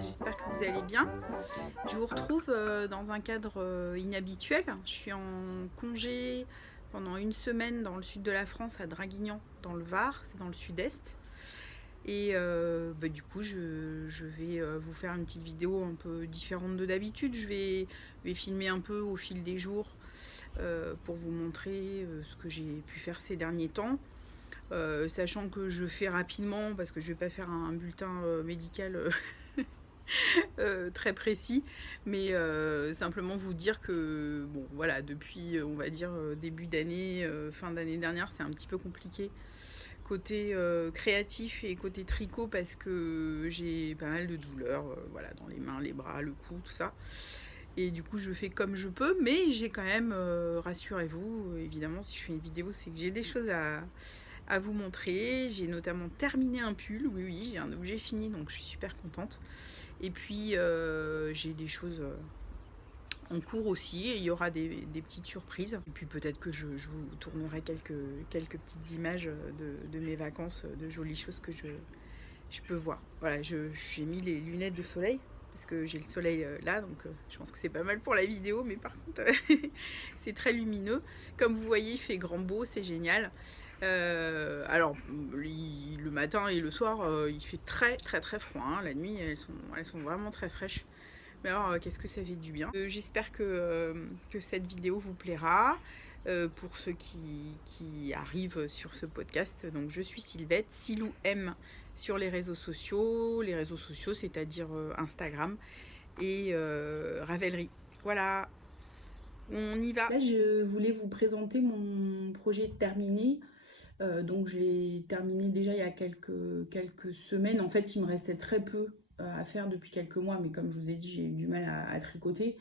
j'espère que vous allez bien. Je vous retrouve dans un cadre inhabituel. Je suis en congé pendant une semaine dans le sud de la France, à Draguignan, dans le Var, c'est dans le sud-est. Et du coup, je vais vous faire une petite vidéo un peu différente de d'habitude. Je vais filmer un peu au fil des jours pour vous montrer ce que j'ai pu faire ces derniers temps. Sachant que je fais rapidement parce que je ne vais pas faire un bulletin médical très précis, mais simplement vous dire que bon voilà, depuis on va dire début d'année, fin d'année dernière, c'est un petit peu compliqué côté créatif et côté tricot parce que j'ai pas mal de douleurs voilà, dans les mains, les bras, le cou, tout ça. Et du coup, je fais comme je peux, mais j'ai quand même, rassurez-vous, évidemment, si je fais une vidéo, c'est que j'ai des choses à vous montrer. J'ai notamment terminé un pull, oui, j'ai un objet fini, donc je suis super contente. Et puis, j'ai des choses en cours aussi, et il y aura des petites surprises. Et puis peut-être que je vous tournerai quelques petites images de mes vacances, de jolies choses que je peux voir. Voilà, j'ai mis les lunettes de soleil parce que j'ai le soleil là, donc je pense que c'est pas mal pour la vidéo, mais par contre c'est très lumineux. Comme vous voyez, il fait grand beau, c'est génial. Alors le matin et le soir, il fait très très très froid, hein. La nuit, elles sont vraiment très fraîches. Mais alors, qu'est-ce que ça fait du bien. J'espère que cette vidéo vous plaira. Pour ceux qui arrivent sur ce podcast, donc je suis Sylvette, Silou M sur les réseaux sociaux, c'est-à-dire Instagram et Ravelry. Voilà, on y va. Là, je voulais vous présenter mon projet terminé. Donc je l'ai terminé déjà il y a quelques semaines. En fait, il me restait très peu à faire depuis quelques mois, mais comme je vous ai dit, j'ai eu du mal à tricoter.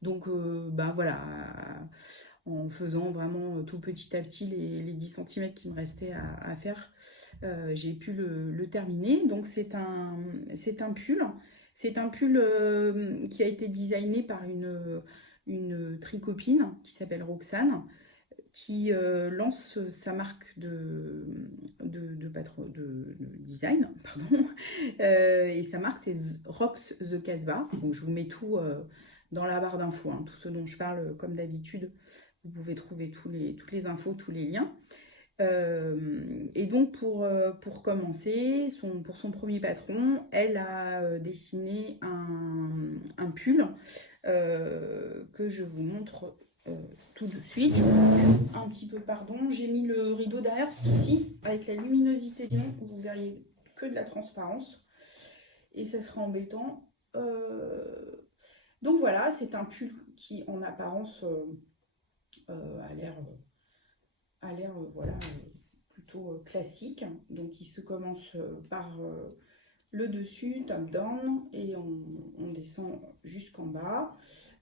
Donc voilà, en faisant vraiment tout petit à petit les 10 cm qui me restaient à faire, j'ai pu le terminer. Donc c'est un pull. C'est un pull qui a été designé par une tricopine qui s'appelle Roxane, qui lance sa marque de design, pardon. Et sa marque, c'est Rox the Casbah. Donc je vous mets tout dans la barre d'infos, hein, tout ce dont je parle comme d'habitude. Vous pouvez trouver toutes les infos, tous les liens. Et donc pour commencer, pour son premier patron, elle a dessiné un pull que je vous montre tout de suite. Je vous montre un petit peu, pardon. J'ai mis le rideau derrière parce qu'ici, avec la luminosité, vous verriez que de la transparence et ça sera embêtant. Donc voilà, c'est un pull qui en apparence a l'air voilà, plutôt classique. Donc il se commence par le dessus, top down, et on descend jusqu'en bas.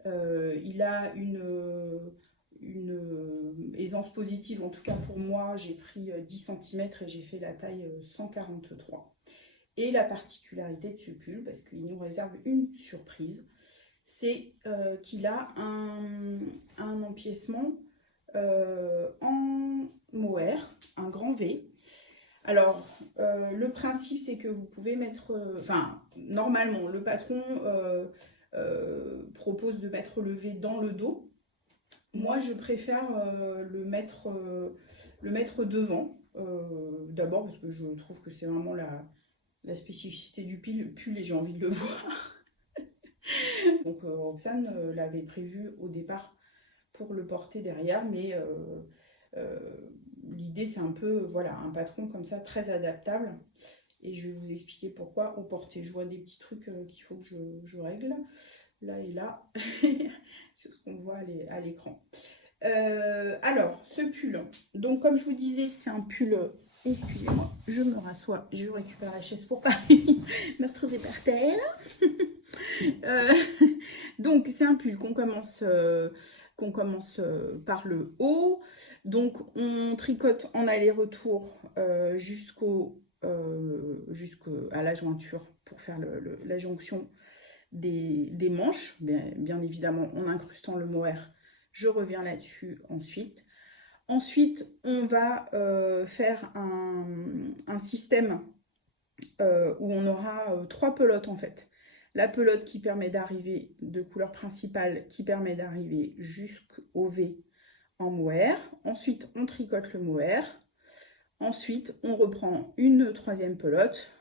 Il a une aisance positive, en tout cas pour moi, j'ai pris 10 cm et j'ai fait la taille 143. Et la particularité de ce pull, parce qu'il nous réserve une surprise, c'est qu'il a un empiècement en mohair, un grand V. Alors, le principe, c'est que vous pouvez mettre... normalement, le patron propose de mettre le V dans le dos. Moi, je préfère le mettre devant. D'abord, parce que je trouve que c'est vraiment la spécificité du pull et j'ai envie de le voir. Donc, Roxane l'avait prévu au départ pour le porter derrière, mais l'idée c'est un peu voilà, un patron comme ça très adaptable, et je vais vous expliquer pourquoi au porté. Je vois des petits trucs qu'il faut que je règle là et là. C'est ce qu'on voit à l'écran. Alors ce pull, donc comme je vous disais, c'est un pull, excusez-moi, je me rassois, je récupère la chaise pour pas me retrouver par terre. Donc c'est un pull qu'on commence par le haut. Donc on tricote en aller-retour jusqu'à la jointure pour faire la jonction des manches, bien évidemment en incrustant le mohair. Je reviens là-dessus ensuite. Ensuite, on va faire un système où on aura 3 pelotes en fait. la pelote qui permet d'arriver de couleur principale, qui permet d'arriver jusqu'au V en mohair. Ensuite, on tricote le mohair. Ensuite, on reprend une troisième pelote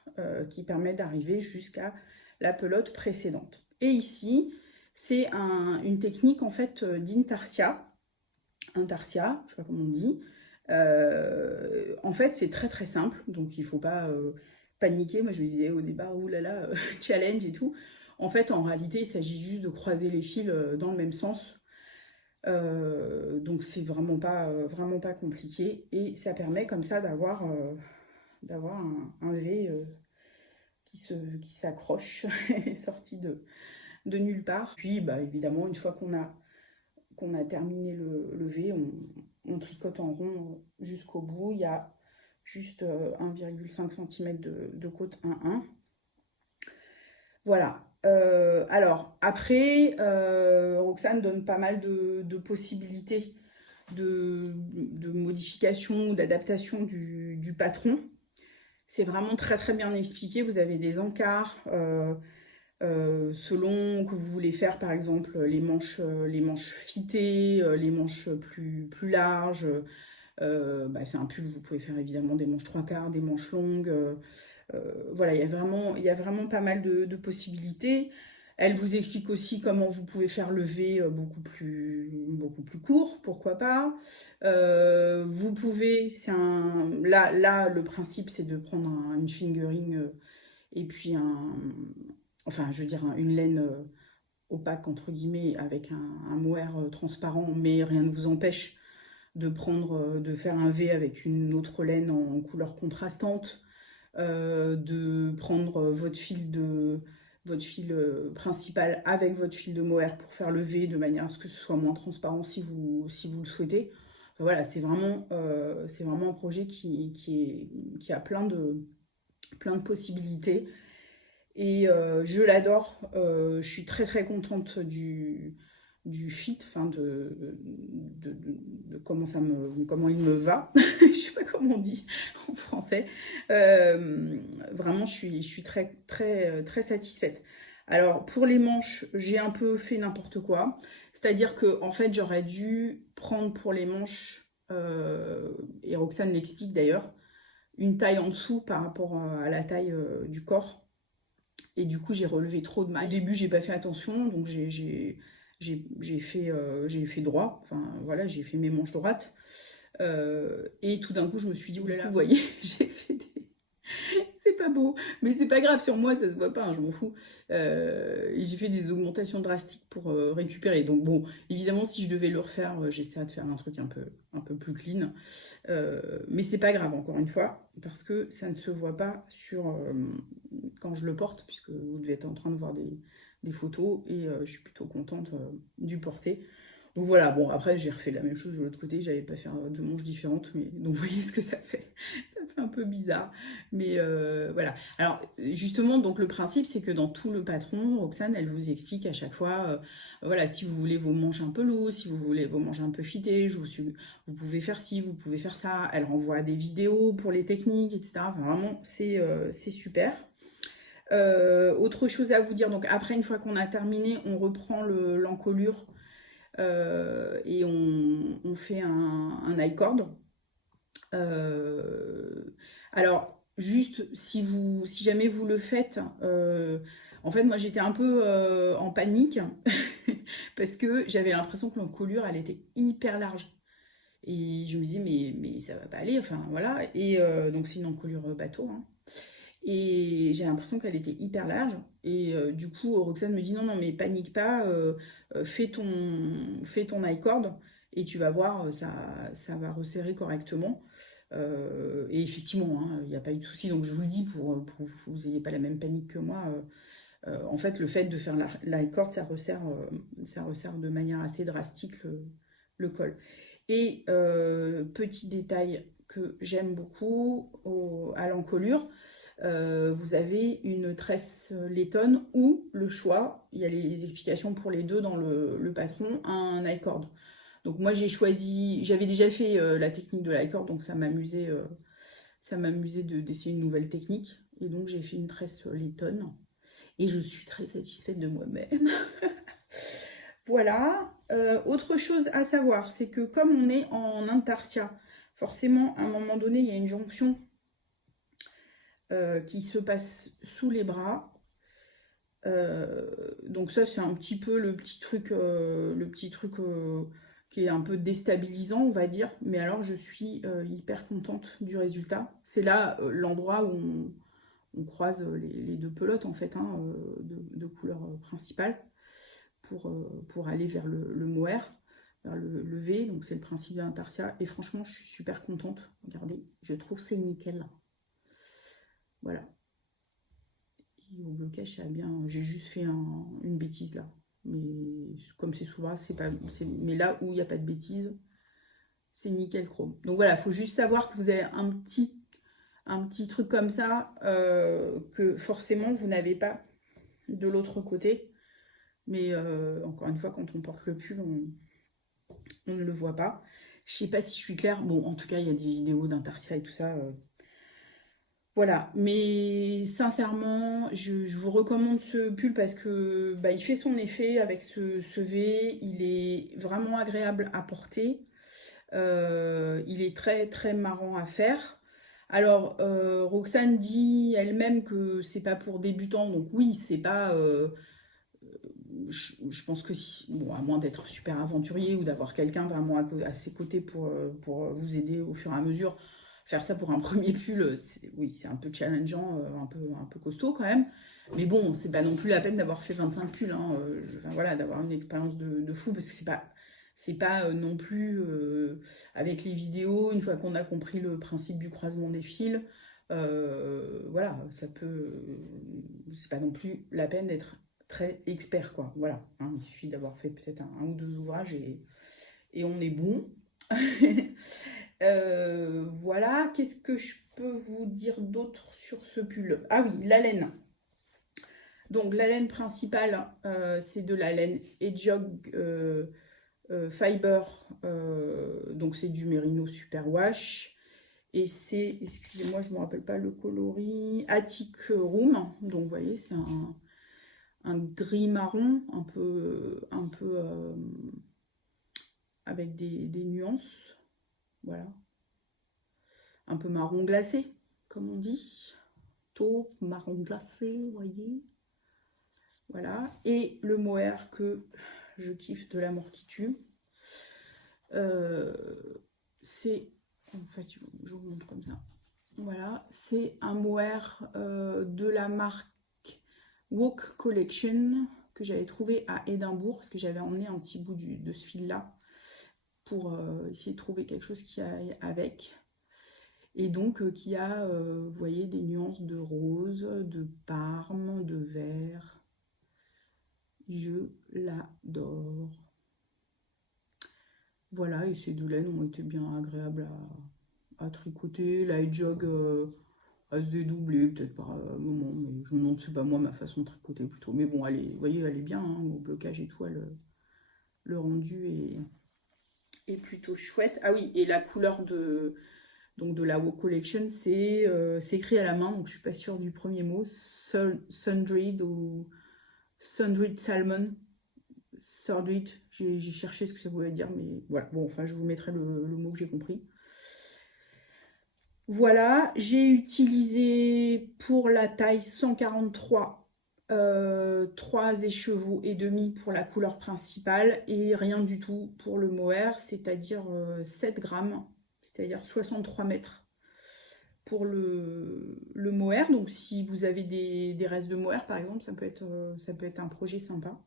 qui permet d'arriver jusqu'à la pelote précédente. Et ici, c'est une technique en fait d'intarsia. Intarsia, je sais pas comment on dit. En fait, c'est très très simple, donc il ne faut pas paniquer. Moi, je me disais au départ, oulala, challenge et tout. En fait, en réalité, il s'agit juste de croiser les fils dans le même sens. Donc c'est vraiment pas compliqué et ça permet comme ça d'avoir un V qui s'accroche sorti de nulle part. Puis bah, évidemment une fois qu'on a terminé le V, on tricote en rond jusqu'au bout. Il y a juste 1,5 cm de côte 1,1. Voilà. Alors, après, Roxane donne pas mal de possibilités de modification, d'adaptation du patron. C'est vraiment très très bien expliqué. Vous avez des encarts selon que vous voulez faire, par exemple, les manches fitées, les manches plus larges. Bah, c'est un pull, vous pouvez faire évidemment des manches 3/4, des manches longues. Voilà, il y a vraiment pas mal de possibilités. Elle vous explique aussi comment vous pouvez faire le V beaucoup plus court, pourquoi pas. Vous pouvez, là le principe c'est de prendre une fingering et puis une laine opaque entre guillemets avec un mohair transparent, mais rien ne vous empêche de faire un V avec une autre laine en couleur contrastante. De prendre votre fil principal avec votre fil de mohair pour faire le V de manière à ce que ce soit moins transparent si vous le souhaitez. Enfin, voilà, c'est vraiment un projet qui a plein de possibilités et je l'adore. Je suis très très contente du fit, enfin de comment il me va. Je sais pas comment on dit en français. Vraiment, je suis très très très satisfaite. Alors pour les manches, j'ai un peu fait n'importe quoi. C'est-à-dire que en fait, j'aurais dû prendre pour les manches, et Roxane l'explique d'ailleurs, une taille en dessous par rapport à la taille du corps. Et du coup, j'ai relevé trop de mailles. Au début, j'ai pas fait attention, donc j'ai fait droit. Enfin, voilà, j'ai fait mes manches droites. Et tout d'un coup, je me suis dit, oulala, vous voyez, j'ai fait des... C'est pas beau, mais c'est pas grave, sur moi, ça se voit pas, hein, je m'en fous. Et j'ai fait des augmentations drastiques pour récupérer. Donc bon, évidemment, si je devais le refaire, j'essaierais de faire un truc un peu plus clean. Mais c'est pas grave, encore une fois, parce que ça ne se voit pas quand je le porte, puisque vous devez être en train de voir des photos, et je suis plutôt contente du porter. Donc voilà, bon, après j'ai refait la même chose de l'autre côté, j'allais pas faire deux manches différentes, mais donc vous voyez ce que ça fait. Ça fait un peu bizarre, mais voilà. Alors justement, donc le principe c'est que dans tout le patron, Roxane, elle vous explique à chaque fois, voilà, si vous voulez vos manches un peu lourdes, si vous voulez vos manches un peu fitées, vous pouvez faire ci, vous pouvez faire ça. Elle renvoie des vidéos pour les techniques, etc. Enfin, vraiment, c'est super. Autre chose à vous dire, donc après une fois qu'on a terminé, on reprend l'encolure. Et on fait un I-cord. Alors, juste, si jamais vous le faites, en fait, moi, j'étais un peu en panique parce que j'avais l'impression que l'encolure, elle était hyper large. Et je me disais, mais ça va pas aller, enfin, voilà. Et donc, c'est une encolure bateau, hein. Et j'ai l'impression qu'elle était hyper large. Et du coup, Roxane me dit non, mais panique pas, fais ton I-cord et tu vas voir, ça va resserrer correctement. Et effectivement, hein, il n'y a pas eu de souci. Donc je vous le dis pour que vous n'ayez pas la même panique que moi. En fait, le fait de faire l'i-cord, ça resserre de manière assez drastique le col. Et petit détail que j'aime beaucoup à l'encolure, vous avez une tresse laitonne ou le choix, il y a les explications pour les deux dans le patron, un I-cord. Donc moi j'avais déjà fait la technique de l'i-cord, donc ça m'amusait d'essayer une nouvelle technique. Et donc j'ai fait une tresse laitonne. Et je suis très satisfaite de moi-même. Voilà. Autre chose à savoir, c'est que comme on est en intarsia, forcément, à un moment donné, il y a une jonction qui se passe sous les bras. Donc ça, c'est un petit peu le petit truc qui est un peu déstabilisant, on va dire. Mais alors, je suis hyper contente du résultat. C'est là l'endroit où on croise les deux pelotes, en fait, hein, de couleur principale pour aller vers le mohair, vers le V. Donc c'est le principe de l'intarsia. Et franchement, je suis super contente. Regardez, je trouve c'est nickel. Voilà. Et au blocage, ça a bien. J'ai juste fait une bêtise là. Mais comme c'est souvent, c'est pas. Mais là où il n'y a pas de bêtise, c'est nickel chrome. Donc voilà, il faut juste savoir que vous avez un petit truc comme ça que forcément vous n'avez pas de l'autre côté. Mais encore une fois, quand on porte le pull, on ne le voit pas. Je sais pas si je suis claire. Bon, en tout cas, il y a des vidéos d'intarsia et tout ça. Voilà, mais sincèrement, je vous recommande ce pull parce que bah, il fait son effet avec ce V. Il est vraiment agréable à porter. Il est très très marrant à faire. Alors, Roxane dit elle-même que c'est pas pour débutants, donc oui, c'est pas. Je pense que bon, à moins d'être super aventurier ou d'avoir quelqu'un vraiment à ses côtés pour vous aider au fur et à mesure, faire ça pour un premier pull, oui, c'est un peu challengeant, un peu costaud quand même. Mais bon, c'est pas non plus la peine d'avoir fait 25 pulls, hein, enfin, voilà, d'avoir une expérience de fou, parce que c'est pas non plus avec les vidéos, une fois qu'on a compris le principe du croisement des fils, voilà, c'est pas non plus la peine d'être très expert, quoi. Voilà, hein, il suffit d'avoir fait peut-être un ou deux ouvrages et on est bon. Voilà, qu'est-ce que je peux vous dire d'autre sur ce pull? Ah oui, la laine. Donc la laine principale, c'est de la laine Hedgehog Fiber, donc c'est du Merino Superwash. Et c'est, excusez-moi, je ne me rappelle pas le coloris, Attic Room. Donc vous voyez, c'est un gris marron, un peu avec des nuances. Voilà. Un peu marron glacé, comme on dit. Taupe, marron glacé, vous voyez. Voilà. Et le mohair que je kiffe de l'amour qui tue. C'est, en fait, je vous montre comme ça. Voilà, c'est un mohair de la marque Walk Collection que j'avais trouvé à Édimbourg parce que j'avais emmené un petit bout de ce fil-là pour essayer de trouver quelque chose qui aille avec. Et donc qui a, vous voyez, des nuances de rose, de parme, de vert. Je l'adore. Voilà, et ces deux laines ont été bien agréables à tricoter. La Hedgehog à se dédoubler peut-être par moment, mais je me demande, c'est pas moi ma façon de tricoter plutôt. Mais bon, vous voyez, elle est bien, hein, au blocage et tout, le rendu est plutôt chouette. Ah oui, et la couleur de la WoW Collection, c'est écrit à la main, donc je suis pas sûre du premier mot, Sundried ou Sundried Salmon. Sundried, j'ai cherché ce que ça voulait dire, mais voilà, bon, enfin je vous mettrai le mot que j'ai compris. Voilà, j'ai utilisé pour la taille 143 3 écheveaux et demi pour la couleur principale et rien du tout pour le mohair, c'est-à-dire 7 grammes, c'est-à-dire 63 mètres pour le mohair. Donc si vous avez des restes de mohair par exemple, ça peut être un projet sympa.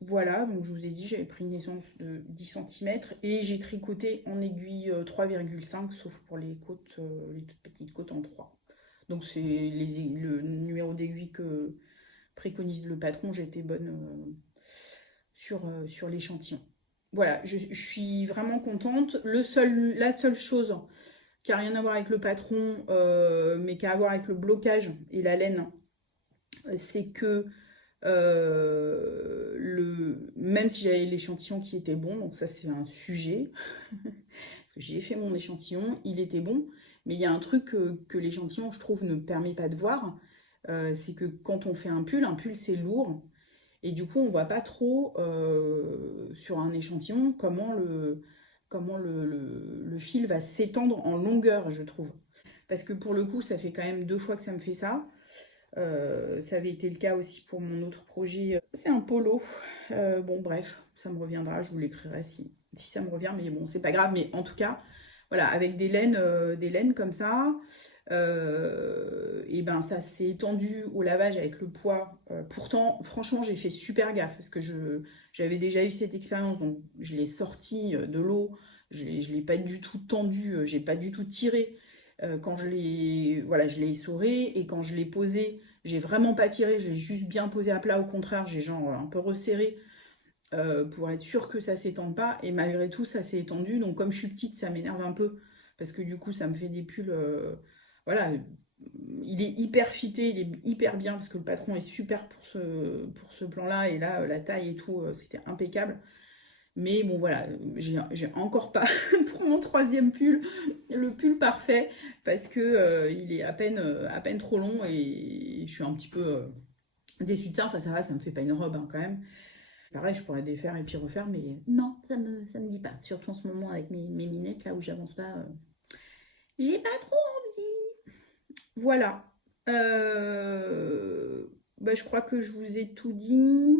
Voilà, donc je vous ai dit, j'avais pris une naissance de 10 cm et j'ai tricoté en aiguille 3,5, sauf pour les côtes, les toutes petites côtes en 3. Donc c'est le numéro d'aiguille que préconise le patron, j'ai été bonne sur l'échantillon. Voilà, je suis vraiment contente. La seule chose qui n'a rien à voir avec le patron, mais qui a à voir avec le blocage et la laine, c'est que même si j'avais l'échantillon qui était bon, donc ça c'est un sujet, parce que j'ai fait mon échantillon, il était bon, Mais il y a un truc que l'échantillon, je trouve, ne permet pas de voir, c'est que quand on fait un pull c'est lourd. Et du coup, on voit pas trop sur un échantillon comment le fil va s'étendre en longueur, je trouve. Parce que pour le coup, ça fait quand même 2 fois que ça me fait ça. Ça avait été le cas aussi pour mon autre projet. C'est un polo. Bon, bref, ça me reviendra. Je vous l'écrirai si ça me revient. Mais bon, c'est pas grave. Mais en tout cas, voilà, avec des laines comme ça. Et ben ça s'est étendu au lavage avec le poids. Pourtant, franchement, j'ai fait super gaffe parce que j'avais déjà eu cette expérience. Donc, je l'ai sorti de l'eau. Je l'ai pas du tout tendu. J'ai pas du tout tiré. Quand je l'ai essoré et quand je l'ai posé, j'ai vraiment pas tiré, je l'ai juste bien posé à plat. Au contraire, j'ai genre un peu resserré pour être sûr que ça s'étende pas. Et malgré tout, ça s'est étendu. Donc comme je suis petite, ça m'énerve un peu parce que du coup, ça me fait des pulls. Voilà, il est hyper fité, il est hyper bien parce que le patron est super pour ce plan-là. Et là, la taille et tout, c'était impeccable. Mais bon, voilà, j'ai encore pas pour mon 3e pull le pull parfait parce que il est à peine trop long et je suis un petit peu déçue de ça. Enfin, ça va, ça me fait pas une robe hein, quand même. Pareil, je pourrais défaire et puis refaire, mais non, ça me dit pas. Surtout en ce moment avec mes minettes là où j'avance pas. J'ai pas trop envie. Voilà. Bah, je crois que je vous ai tout dit.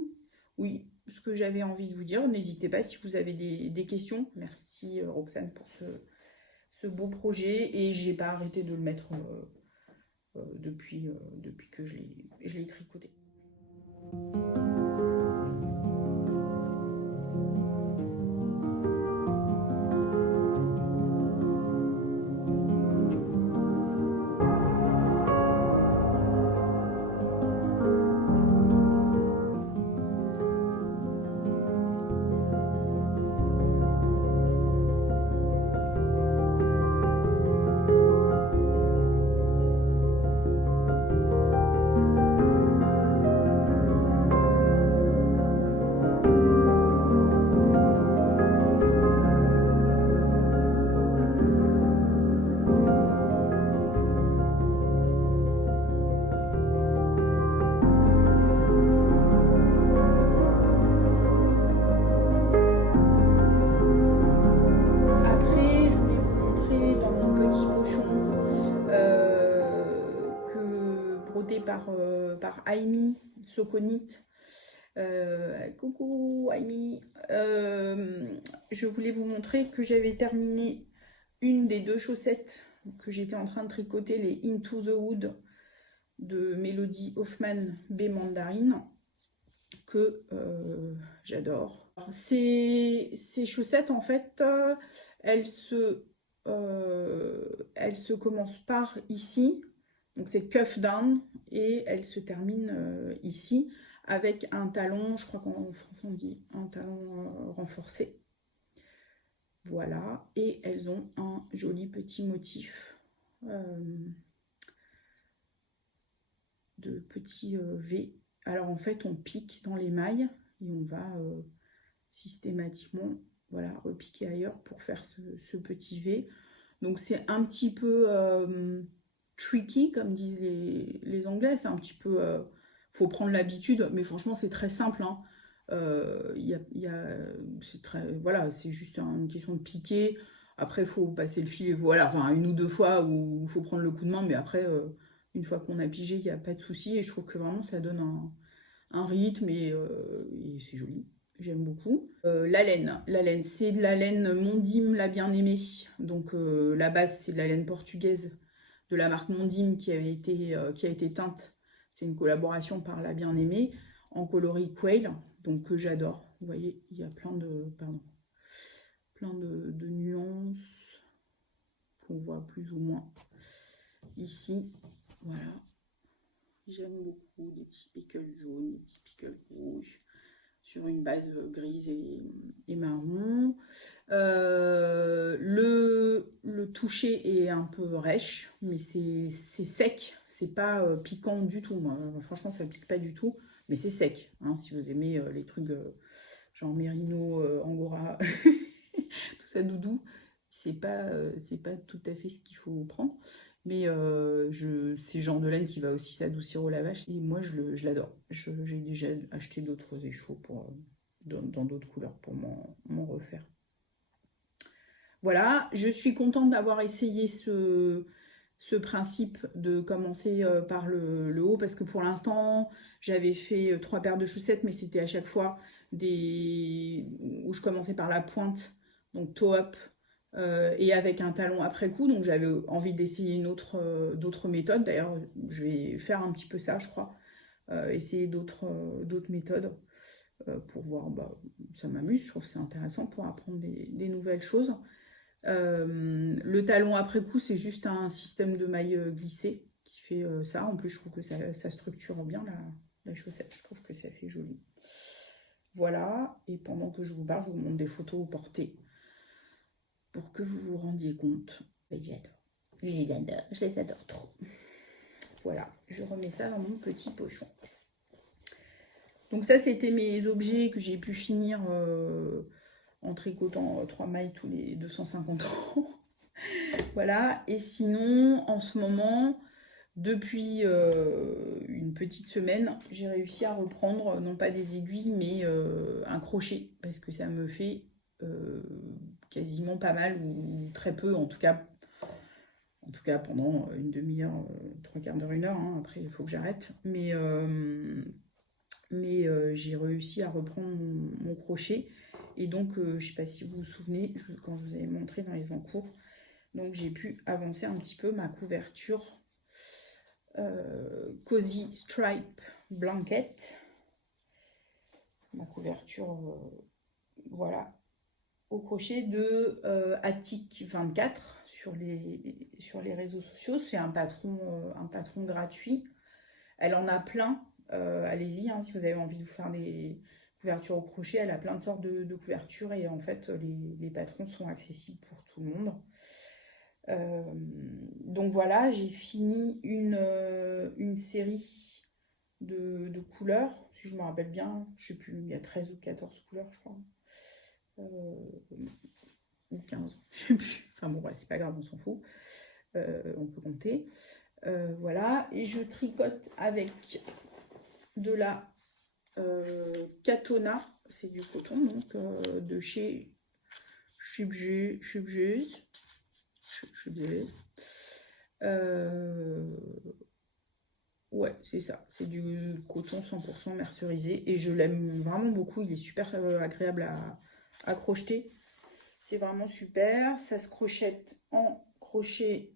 Oui, ce que j'avais envie de vous dire. N'hésitez pas si vous avez des questions. Merci Roxane pour ce beau projet. Et j'ai pas arrêté de le mettre depuis que je l'ai tricoté. Par Aimi Sokonit. Coucou Aimi. Je voulais vous montrer que j'avais terminé une des 2 chaussettes que j'étais en train de tricoter, les Into the Wood de Melody Hoffman B Mandarine, que j'adore. Ces chaussettes en fait, elles se commencent par ici. Donc c'est cuff down et elle se termine ici avec un talon, je crois qu'en français on dit un talon renforcé. Voilà, et elles ont un joli petit motif de petits V. Alors en fait on pique dans les mailles et on va systématiquement voilà, repiquer ailleurs pour faire ce petit V. Donc c'est un petit peu tricky, comme disent les Anglais. C'est un petit peu... faut prendre l'habitude, mais franchement, c'est très simple. Hein. C'est très... Voilà, c'est juste une question de piquer. Après, il faut passer le fil. Voilà, enfin, 1 ou 2 fois où il faut prendre le coup de main, mais après, une fois qu'on a pigé, il n'y a pas de souci. Et je trouve que vraiment, ça donne un rythme et c'est joli. J'aime beaucoup. La laine, c'est de la laine Mondim la bien-aimée. Donc la base, c'est de la laine portugaise de la marque Mondim qui a été teinte. C'est une collaboration par la bien-aimée en coloris quail, donc que j'adore. Vous voyez, il y a plein de nuances qu'on voit plus ou moins ici. Voilà. J'aime beaucoup les petits speckles jaunes, les petits speckles rouges sur une base grise et marron. Le toucher est un peu rêche, mais c'est sec, c'est pas piquant du tout. Moi, franchement, ça pique pas du tout, mais c'est sec. Hein, si vous aimez les trucs genre mérino, angora, tout ça doudou, c'est pas tout à fait ce qu'il faut prendre. Mais c'est le genre de laine qui va aussi s'adoucir au lavage. Et moi, je l'adore. J'ai déjà acheté d'autres échos dans d'autres couleurs pour m'en refaire. Voilà, je suis contente d'avoir essayé ce principe de commencer par le haut, parce que pour l'instant, j'avais fait 3 paires de chaussettes, mais c'était à chaque fois où je commençais par la pointe, donc toe-up, et avec un talon après coup. Donc j'avais envie d'essayer d'autres méthodes. D'ailleurs, je vais faire un petit peu ça, je crois. Essayer d'autres méthodes pour voir. Ça m'amuse, je trouve que c'est intéressant pour apprendre des nouvelles choses. Le talon après coup, c'est juste un système de maille glissée qui fait ça. En plus, je trouve que ça structure bien la chaussette. Je trouve que ça fait joli. Voilà. Et pendant que je vous parle, je vous montre des photos au portée pour que vous vous rendiez compte. Je les adore trop. Voilà, je remets ça dans mon petit pochon. Donc ça, c'était mes objets que j'ai pu finir en tricotant 3 mailles tous les 250 ans. Voilà, et sinon, en ce moment, depuis une petite semaine, j'ai réussi à reprendre, non pas des aiguilles, mais un crochet, parce que ça me fait quasiment pas mal, ou très peu, en tout cas pendant une demi-heure, 3/4 d'heure, 1 heure, hein. Après il faut que j'arrête, mais j'ai réussi à reprendre mon crochet. Et donc je ne sais pas si vous vous souvenez, quand je vous avais montré dans les encours, donc j'ai pu avancer un petit peu ma couverture Cozy Stripe Blanket, ma couverture voilà, au crochet de Attic 24 sur les réseaux sociaux. C'est un patron gratuit. Elle en a plein. Allez-y, hein, si vous avez envie de vous faire des couvertures au crochet. Elle a plein de sortes de couvertures, et en fait les patrons sont accessibles pour tout le monde. Donc voilà, j'ai fini une série de couleurs, si je me rappelle bien. Je sais plus, il y a 13 ou 14 couleurs, je crois. Ou 15, je sais plus. Enfin bon, ouais, c'est pas grave, on s'en fout. On peut compter. Voilà, et je tricote avec de la Katona, c'est du coton, donc de chez Chubjeuse. Ouais, c'est ça, c'est du coton 100% mercerisé, et je l'aime vraiment beaucoup. Il est super agréable à crocheter. C'est vraiment super. Ça se crochette en crochet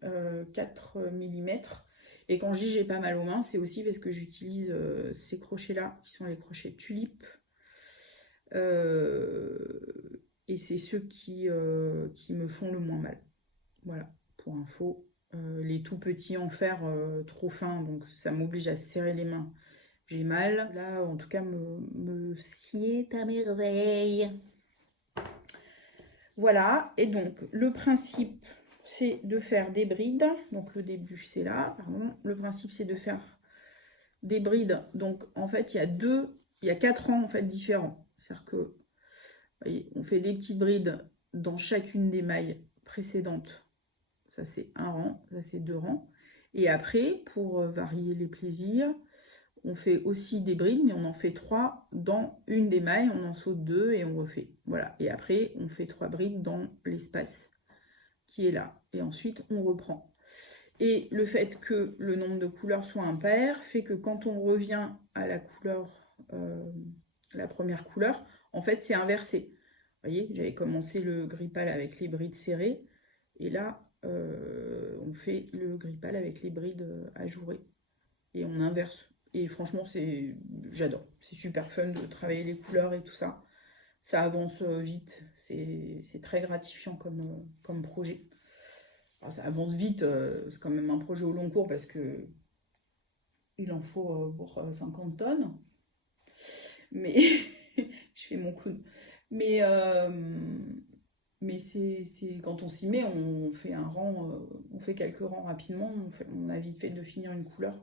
4 mm. Et quand je dis j'ai pas mal aux mains, c'est aussi parce que j'utilise ces crochets-là, qui sont les crochets tulipes. Et c'est ceux qui me font le moins mal. Voilà, pour info. Les tout petits en fer trop fins, donc ça m'oblige à serrer les mains. J'ai mal. Là, en tout cas, me sied à merveille. Voilà, et donc le principe, c'est de faire des brides. Donc le début, c'est là, pardon. Le principe, c'est de faire des brides. Donc en fait, il y a 4 rangs en fait différents. C'est-à-dire que, vous voyez, on fait des petites brides dans chacune des mailles précédentes. Ça, c'est un rang, ça, c'est 2 rangs. Et après, pour varier les plaisirs, on fait aussi des brides, mais on en fait 3 dans une des mailles, on en saute 2 et on refait. Voilà. Et après, on fait 3 brides dans l'espace qui est là. Et ensuite, on reprend. Et le fait que le nombre de couleurs soit impair fait que quand on revient à la couleur, la première couleur, en fait, c'est inversé. Vous voyez, j'avais commencé le gris pâle avec les brides serrées. Et là, on fait le gris pâle avec les brides ajourées. Et on inverse. Et franchement, j'adore. C'est super fun de travailler les couleurs et tout ça. Ça avance vite. C'est très gratifiant comme projet. Alors, ça avance vite. C'est quand même un projet au long cours parce que il en faut pour 50 tonnes. Mais je fais mon clown. Mais c'est quand on s'y met, on fait un rang, on fait quelques rangs rapidement. On a vite fait de finir une couleur.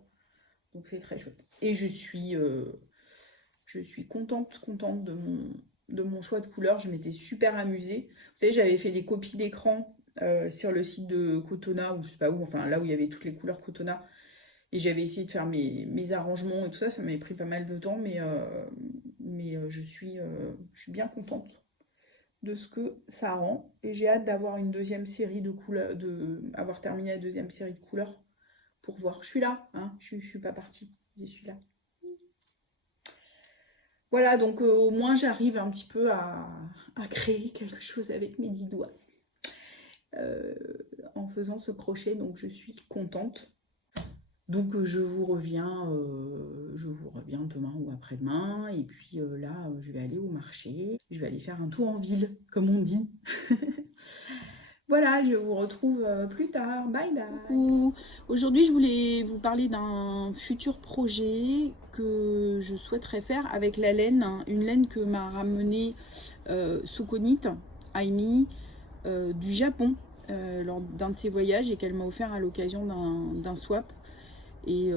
Donc c'est très chouette. Et je suis contente de mon choix de couleur. Je m'étais super amusée. Vous savez, j'avais fait des copies d'écran sur le site de Cotona, ou je sais pas où, enfin là où il y avait toutes les couleurs Cotona. Et j'avais essayé de faire mes arrangements et tout ça, ça m'avait pris pas mal de temps, mais je suis bien contente de ce que ça rend. Et j'ai hâte d'avoir une deuxième série de couleurs, avoir terminé la deuxième série de couleurs pour voir. Je suis là, hein, je suis pas partie, je suis là. Voilà, donc au moins j'arrive un petit peu à créer quelque chose avec mes 10 doigts en faisant ce crochet, donc je suis contente. Donc je vous reviens demain ou après-demain. Et puis là, je vais aller au marché. Je vais aller faire un tour en ville, comme on dit. Voilà, je vous retrouve plus tard. Bye bye. Coucou. Aujourd'hui, je voulais vous parler d'un futur projet que je souhaiterais faire avec la laine. Une laine que m'a ramenée Soukonite Aimi du Japon lors d'un de ses voyages et qu'elle m'a offert à l'occasion d'un swap. Et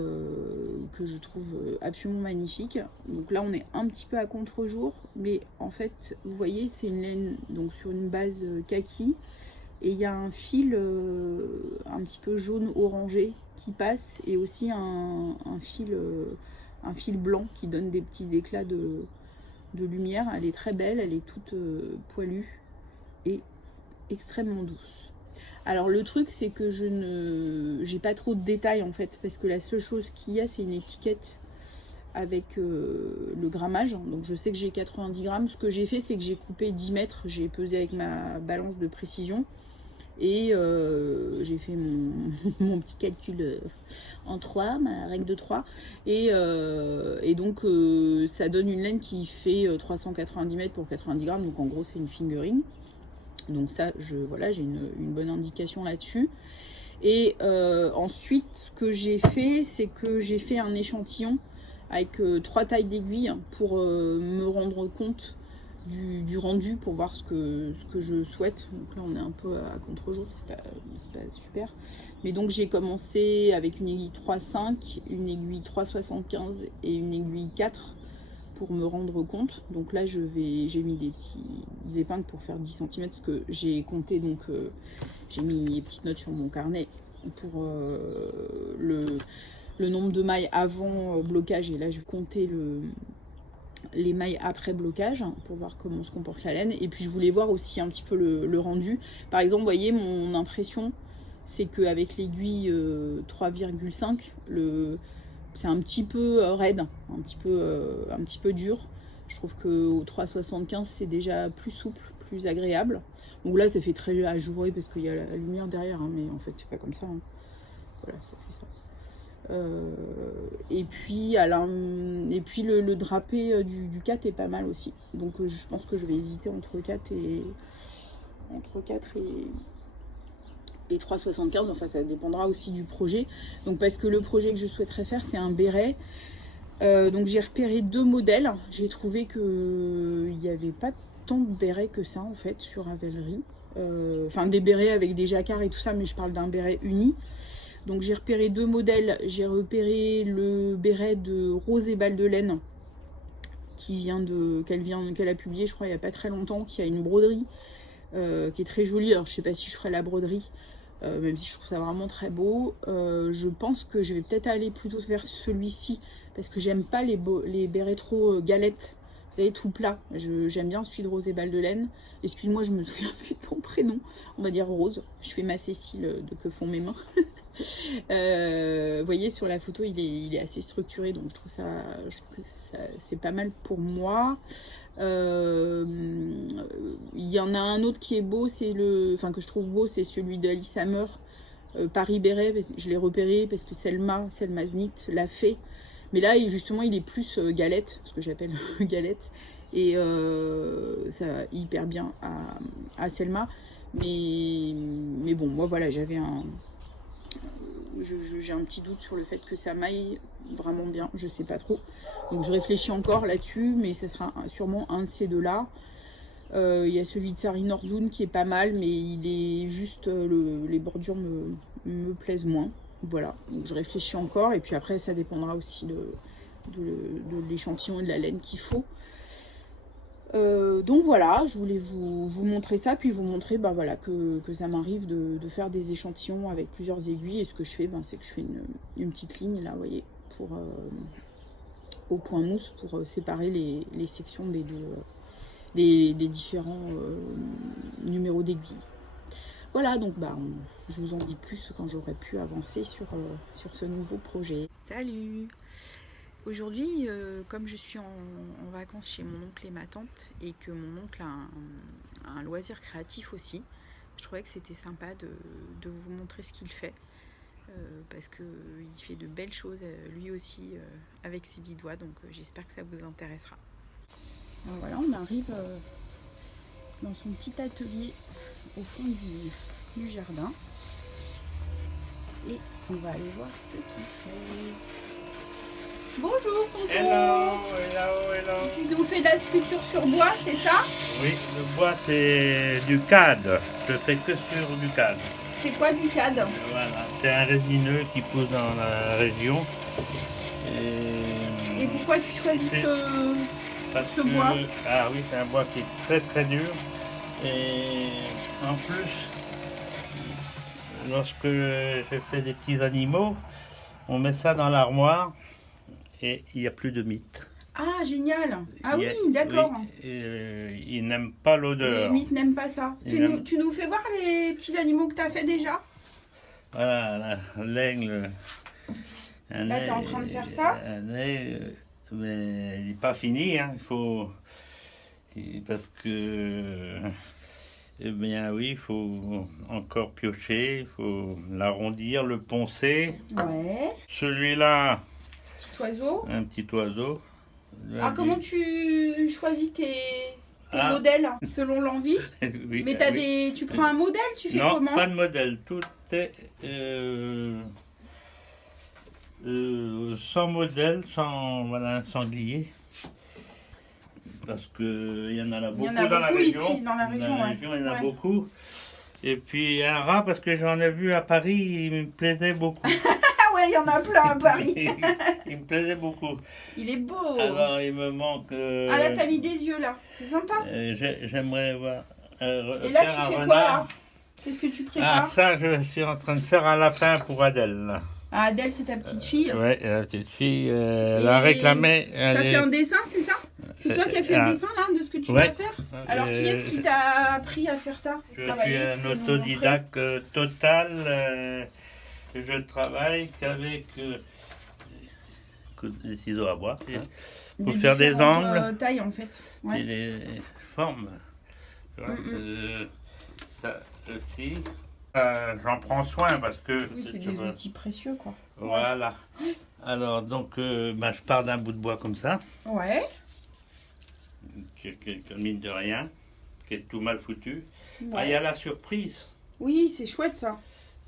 que je trouve absolument magnifique. Donc là on est un petit peu à contre-jour, mais en fait vous voyez c'est une laine donc sur une base kaki et il y a un fil un petit peu jaune orangé qui passe et aussi un fil blanc qui donne des petits éclats de lumière. Elle est très belle, elle est toute poilue et extrêmement douce. Alors le truc c'est que j'ai pas trop de détails en fait, parce que la seule chose qu'il y a c'est une étiquette avec le grammage. Donc je sais que j'ai 90 grammes. Ce que j'ai fait c'est que j'ai coupé 10 mètres, j'ai pesé avec ma balance de précision et j'ai fait mon petit calcul en 3, ma règle de 3 et donc ça donne une laine qui fait 390 mètres pour 90 grammes, donc en gros c'est une fingering. Donc ça, voilà, j'ai une bonne indication là-dessus. Et ensuite, ce que j'ai fait, c'est que j'ai fait un échantillon avec 3 tailles d'aiguilles pour me rendre compte du rendu, pour voir ce que je souhaite. Donc là, on est un peu à contre-jour, c'est pas super. Mais donc, j'ai commencé avec une aiguille 3,5, une aiguille 3,75 et une aiguille 4 pour me rendre compte. Donc là j'ai mis des épingles pour faire 10 cm parce que j'ai compté, donc j'ai mis les petites notes sur mon carnet pour le nombre de mailles avant blocage, et là je comptais les mailles après blocage pour voir comment se comporte la laine. Et puis je voulais voir aussi un petit peu le rendu. Par exemple, vous voyez, mon impression c'est qu'avec l'aiguille 3,5 c'est un petit peu raide, un petit peu dur. Je trouve qu'au 3,75 c'est déjà plus souple, plus agréable. Donc là ça fait très ajouré parce qu'il y a la lumière derrière, hein, mais en fait c'est pas comme ça. Hein. Voilà, ça fait ça. Et puis le drapé du 4 est pas mal aussi. Donc je pense que je vais hésiter entre 4 et 3,75, enfin ça dépendra aussi du projet. Donc parce que le projet que je souhaiterais faire c'est un béret. Donc j'ai repéré 2 modèles. J'ai trouvé qu'il n'y avait pas tant de bérets que ça en fait sur Ravelry. Enfin des bérets avec des jacquards et tout ça, mais je parle d'un béret uni. Donc j'ai repéré 2 modèles. J'ai repéré le béret de Rose et Balle de Laine qu'elle a publié je crois il n'y a pas très longtemps, qui a une broderie qui est très jolie. Alors je sais pas si je ferai la broderie, même si je trouve ça vraiment très beau. Je pense que je vais peut-être aller plutôt vers celui-ci parce que j'aime pas les bérets trop galettes, vous savez, tout plat. J'aime bien celui de Rose et Balle de Laine. Excuse-moi, je me souviens plus de ton prénom. On va dire Rose. Je fais ma Cécile de Que font mes mains. Vous voyez sur la photo il est assez structuré, donc je trouve que c'est pas mal pour moi. Il y en a un autre qui est beau, que je trouve beau, c'est celui d'Alice Hammer, Paris Béret. Je l'ai repéré parce que Selma Znit l'a fait, mais là justement il est plus galette, ce que j'appelle galette, et ça va hyper bien à Selma, mais bon, moi voilà, j'ai un petit doute sur le fait que ça maille vraiment bien, je sais pas trop, donc je réfléchis encore là-dessus, mais ce sera sûrement un de ces deux-là. Il y a celui de Sari Nordlund qui est pas mal, mais il est juste les bordures me plaisent moins. Voilà, donc je réfléchis encore, et puis après ça dépendra aussi de l'échantillon et de la laine qu'il faut. Donc voilà, je voulais vous montrer ça, puis vous montrer voilà, que ça m'arrive de faire des échantillons avec plusieurs aiguilles. Et ce que je fais, c'est que je fais une petite ligne là, vous voyez, au point mousse pour séparer les sections des différents numéros d'aiguilles. Voilà, donc je vous en dis plus quand j'aurai pu avancer sur ce nouveau projet. Salut! Aujourd'hui, comme je suis en vacances chez mon oncle et ma tante, et que mon oncle a un loisir créatif aussi, je trouvais que c'était sympa de vous montrer ce qu'il fait, parce qu'il fait de belles choses lui aussi avec ses 10 doigts, donc j'espère que ça vous intéressera. Alors voilà, on arrive dans son petit atelier au fond du jardin, et on va aller voir ce qu'il fait. Bonjour tonton. Hello. Tu nous fais de la sculpture sur bois, c'est ça? Oui, le bois c'est du CAD. Je fais que sur du CAD. C'est quoi du CAD? Voilà, c'est un résineux qui pousse dans la région. Et pourquoi tu choisis ce bois? Ah oui, c'est un bois qui est très très dur. Et en plus, lorsque je fais des petits animaux, on met ça dans l'armoire. Et il n'y a plus de mythes. Ah, génial! Ah oui, d'accord. Ils n'aiment pas l'odeur. Les mythes n'aiment pas ça. Tu nous fais voir les petits animaux que tu as fait déjà? Voilà, l'aigle. Là, tu es en train de faire ça? Un aigle, mais il n'est pas fini. Hein. Il faut. Parce que. Eh bien oui, il faut encore piocher, il faut l'arrondir, le poncer. Ouais. Celui-là. Oiseau. Un petit oiseau. Ah, comment tu choisis tes modèles selon l'envie? Oui, mais tu prends un modèle, tu fais comment? Non, pas de modèle, tout est sans modèle, sans sanglier. Parce qu'il y en a beaucoup dans la région. Ici, dans la région, il y en a beaucoup. Et puis un rat, parce que j'en ai vu à Paris, il me plaisait beaucoup. Ah ouais, il y en a plein à Paris. Il me plaisait beaucoup. Il est beau. Alors il me manque. Ah là, t'as mis des yeux là. C'est sympa. J'aimerais voir. Et là, tu fais quoi là? Qu'est-ce que tu prépares? Ah, ça, je suis en train de faire un lapin pour Adèle. Là. Ah, Adèle, c'est ta petite fille? Oui, la petite fille, elle a réclamé. T'as fait un dessin, c'est ça? C'est toi qui as fait le dessin là, de ce que tu vas faire? Alors, qui est-ce qui t'a appris à faire ça? Je suis un autodidacte total. Je ne travaille qu'avec des ciseaux à bois pour faire des angles. Taille en fait. Ouais. Et des formes. Ça aussi. J'en prends soin parce que. Oui, c'est des outils précieux quoi. Voilà. Alors donc, je pars d'un bout de bois comme ça. Ouais. Qui mine de rien, qui est tout mal foutu. Ouais. Ah, il y a la surprise. Oui, c'est chouette ça.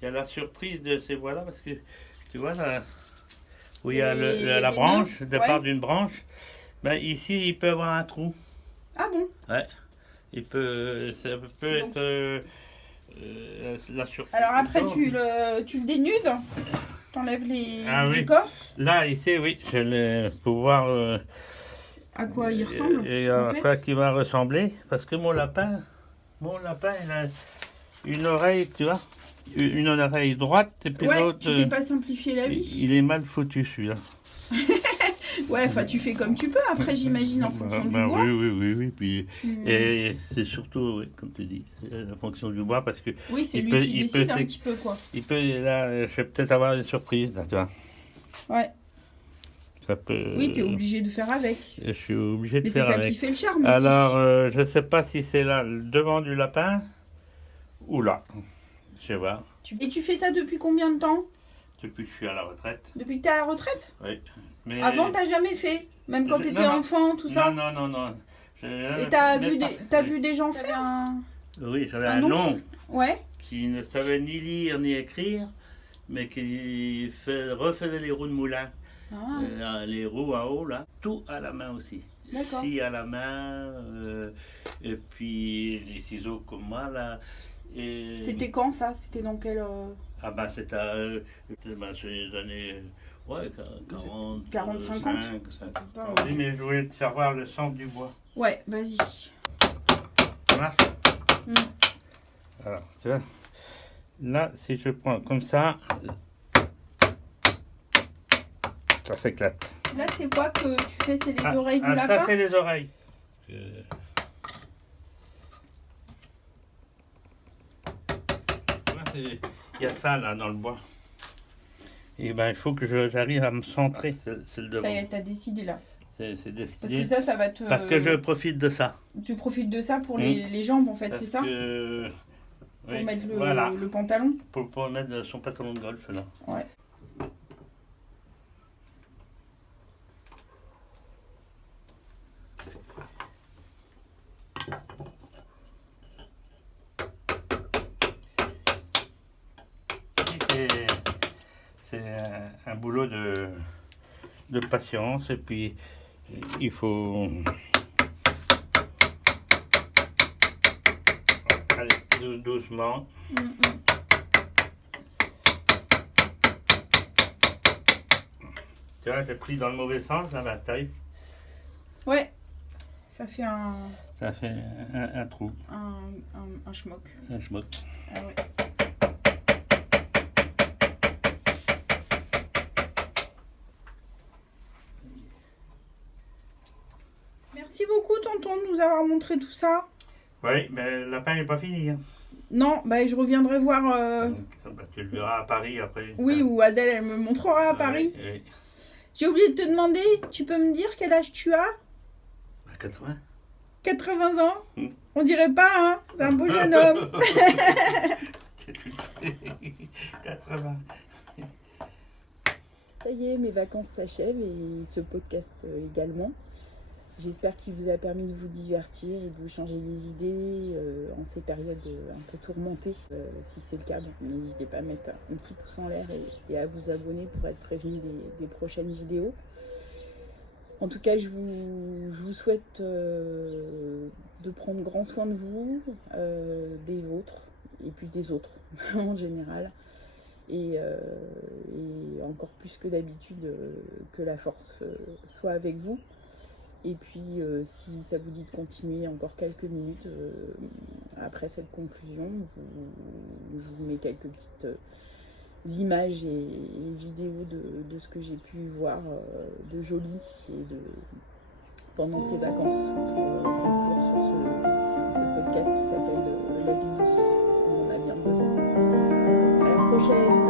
Il y a la surprise de ces bois-là parce que tu vois là où il y a la branche, le départ d'une branche. Ben, ici, il peut y avoir un trou. Ah bon? Ouais. Ça peut être la surprise. Alors après, tu le dénudes, t'enlèves l'écorce. Là, ici, oui, je vais pouvoir. À quoi il ressemble? Et à quoi il va ressembler? Parce que mon lapin, il a une oreille, tu vois, une oreille droite et puis l'autre. Tu t'es pas simplifié la vie. Il est mal foutu celui-là. Ouais, enfin tu fais comme tu peux après, j'imagine, en fonction du bois. Oui. Puis, et c'est surtout, comme tu dis, la fonction du bois parce que. Oui, c'est lui qui décide un petit peu quoi. Il peut, là, je vais peut-être avoir des surprises, là, tu vois. Ouais. Ça peut, oui, t'es obligé de faire avec. Je suis obligé de faire avec. Mais c'est ça qui fait le charme. Alors, je sais pas si c'est là, devant du lapin ou là. Je sais pas. Et tu fais ça depuis combien de temps? Depuis que je suis à la retraite. Depuis que t'es à la retraite? Oui. Mais avant, t'as jamais fait? Même quand t'étais enfant, tout ça? Non. Et t'as vu des gens faire Oui, j'avais un oncle qui ne savait ni lire ni écrire, mais qui refaisait les roues de moulin. Les roues en haut, là, tout à la main aussi. Scie à la main, et puis les ciseaux comme moi, là. C'était quand ça? C'était dans quel... Ah c'était les années Ouais, 40, 40-50. 50. Oui, mais je voulais te faire voir le centre du bois. Ouais, vas-y. Ça marche? Alors, tu vois, là, si je prends comme ça s'éclate. Là, c'est quoi que tu fais? C'est les oreilles du lapin? Ça, c'est les oreilles. Il y a ça, là, dans le bois. Et ben, il faut que j'arrive à me centrer. C'est le devant. Ça y est, t'as décidé, là. C'est décidé. Parce que ça va te... Parce que je profite de ça. Tu profites de ça pour les jambes, en fait, c'est ça? Pour mettre le pantalon? Pour mettre son pantalon de golf, là. Ouais. C'est un boulot de patience, et puis il faut aller doucement. Tu vois, j'ai pris dans le mauvais sens, là, la taille. Ouais, ça fait un trou. Un schmock. Un schmock. Ah ouais. Merci beaucoup, tonton, de nous avoir montré tout ça. Oui, mais le lapin n'est pas fini. Hein. Non, bah, je reviendrai voir... Bah, tu le verras à Paris après. Oui, ou Adèle, elle me montrera à Paris. Oui. J'ai oublié de te demander, tu peux me dire quel âge tu as? 80. 80 ans. On dirait pas, hein? C'est un beau jeune homme. 80. Ça y est, mes vacances s'achèvent et ce podcast également. J'espère qu'il vous a permis de vous divertir et de vous changer les idées en ces périodes un peu tourmentées. Si c'est le cas, donc n'hésitez pas à mettre un petit pouce en l'air et à vous abonner pour être prévenu des prochaines vidéos. En tout cas, je vous souhaite de prendre grand soin de vous, des vôtres et puis des autres en général. Et encore plus que d'habitude, que la force soit avec vous. Et puis, si ça vous dit de continuer encore quelques minutes après cette conclusion, je vous mets quelques petites images et vidéos de ce que j'ai pu voir de joli pendant ces vacances pour conclure sur ce podcast qui s'appelle La vie douce. On en a bien besoin. À la prochaine!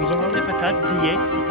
Nous avons des patates grillées.